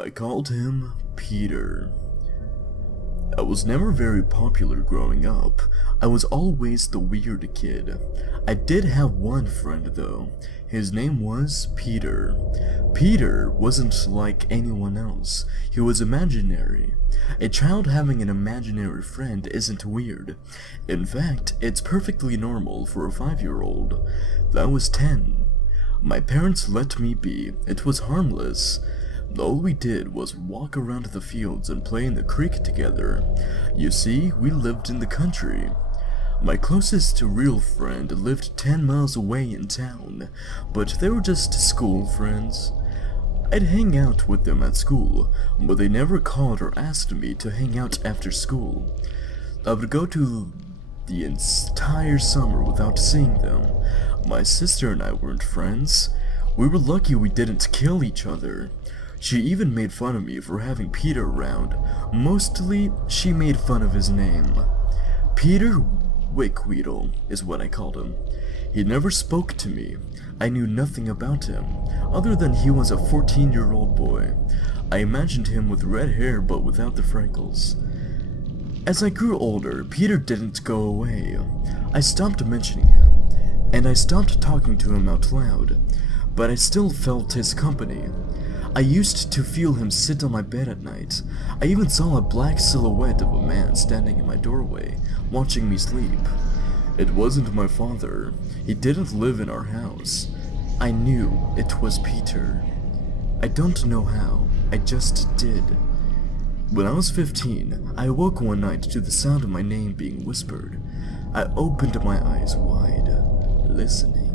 I called him Peter. I was never very popular growing up. I was always the weird kid. I did have one friend though. His name was Peter. Peter wasn't like anyone else. He was imaginary. A child having an imaginary friend isn't weird. In fact, it's perfectly normal for a 5-year-old. I was 10. My parents let me be. It was harmless. All we did was walk around the fields and play in the creek together. You see, we lived in the country. My closest real friend lived 10 miles away in town, but they were just school friends. I'd hang out with them at school, but they never called or asked me to hang out after school. I would go to the entire summer without seeing them. My sister and I weren't friends. We were lucky we didn't kill each other. She even made fun of me for having Peter around. Mostly, she made fun of his name. Peter Wickweedle is what I called him. He never spoke to me. I knew nothing about him, other than he was a 14-year-old boy. I imagined him with red hair but without the freckles. As I grew older, Peter didn't go away. I stopped mentioning him, and I stopped talking to him out loud, but I still felt his company. I used to feel him sit on my bed at night. I even saw a black silhouette of a man standing in my doorway, watching me sleep. It wasn't my father. He didn't live in our house. I knew it was Peter. I don't know how, I just did. When I was 15, I awoke one night to the sound of my name being whispered. I opened my eyes wide, listening.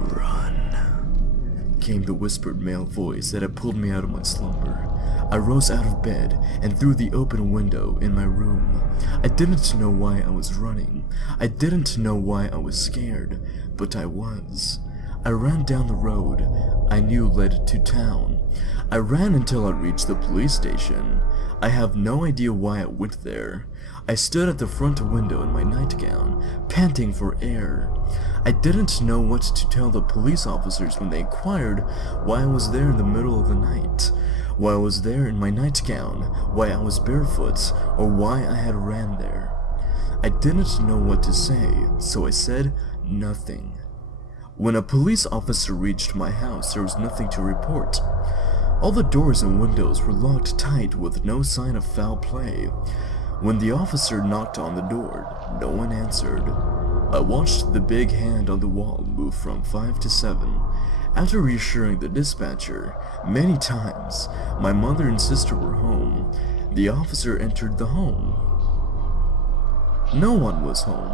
Run, came the whispered male voice that had pulled me out of my slumber. I rose out of bed and through the open window in my room. I didn't know why I was running. I didn't know why I was scared, but I was. I ran down the road I knew led to town. I ran until I reached the police station. I have no idea why I went there. I stood at the front window in my nightgown, panting for air. I didn't know what to tell the police officers when they inquired why I was there in the middle of the night, why I was there in my nightgown, why I was barefoot, or why I had ran there. I didn't know what to say, so I said nothing. When a police officer reached my house, there was nothing to report. All the doors and windows were locked tight with no sign of foul play. When the officer knocked on the door, no one answered. I watched the big hand on the wall move from 5 to 7. After reassuring the dispatcher many times my mother and sister were home, the officer entered the home. No one was home,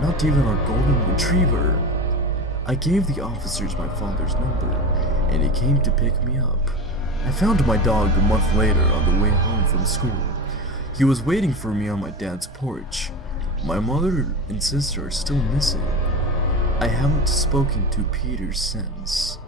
not even our golden retriever. I gave the officers my father's number, and he came to pick me up. I found my dog a month later on the way home from school. He was waiting for me on my dad's porch. My mother and sister are still missing. I haven't spoken to Peter since.